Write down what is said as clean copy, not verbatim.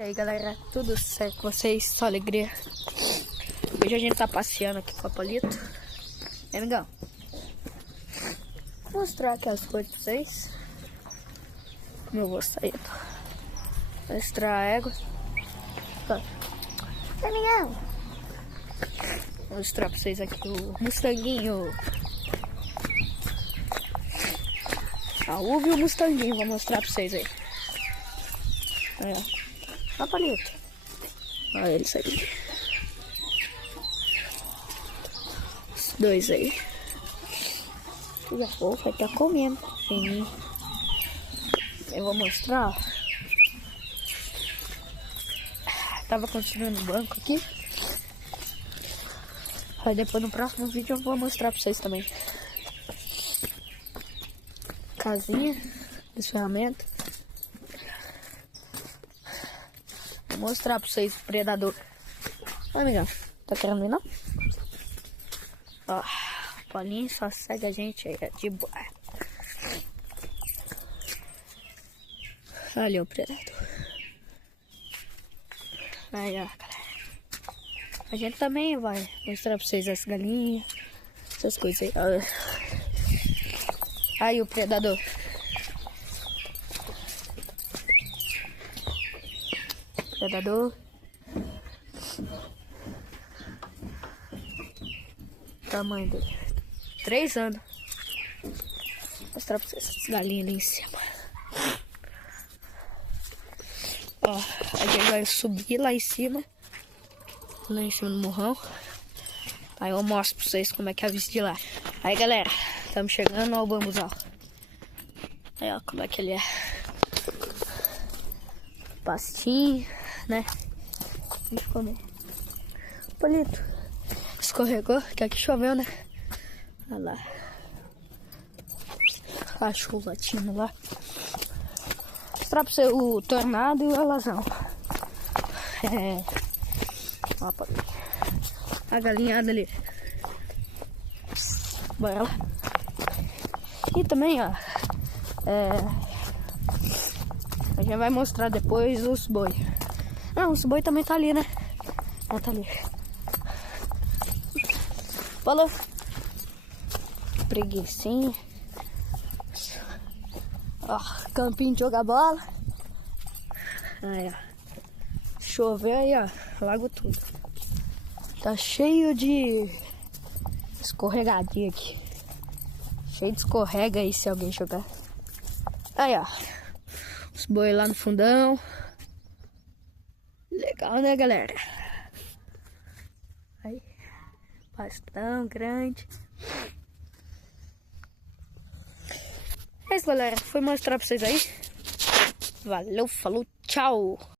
E aí galera, tudo certo com vocês? Só alegria. Hoje a gente tá passeando aqui com a Palito. É, amigão? Vou mostrar aqui as coisas pra vocês. Meu avô saindo. Mostrar a égua. É, amigão? Vou mostrar pra vocês aqui o Mustanguinho. A uva e o Mustanguinho, vou mostrar pra vocês aí. Aí, ó. Ó, Palito. Olha eles aí. Os dois aí. Tudo a pouco vai estar comendo. Sim. Eu vou mostrar. Tava continuando no banco aqui. Aí depois no próximo vídeo eu vou mostrar pra vocês também. Casinha das ferramentas. Vou mostrar pra vocês o predador. Ó, amigão, tá querendo ir não? Ó, o Paulinho só segue a gente aí, é de boa. Ali o predador. Aí, ó, galera. A gente também vai mostrar pra vocês as galinhas, essas coisas aí. Ó. Aí o predador. Predador. Tamanho dele. 3 anos. Vou mostrar pra vocês essas galinhas ali em cima. Ó, a gente vai subir lá em cima. Lá em cima do morrão. Aí eu mostro pra vocês como é que é a vista de lá. Aí galera, estamos chegando ao bambuzal. Aí ó, como é que ele é. Pastinho, né? Deixa eu comer. Palito. Escorregou, que aqui choveu, né? Olha lá. A chuva latindo lá. Vou mostrar pra você o tornado e o alazão. É. Ó, a galinhada ali. Bora lá. E também, ó. A gente vai mostrar depois os boi. Não, os boi também tá ali, né? Ah, tá ali. Falou. Preguicinha. Ó, campinho de jogar bola. Aí, ó. Choveu aí, ó. Lago tudo. Tá cheio de escorregadinha aqui. Cheio de escorrega aí se alguém jogar. Aí, ó. Os boi lá no fundão. Legal, né, galera? Aí. Pastão grande. É isso, galera. Fui mostrar pra vocês aí. Valeu, falou, tchau.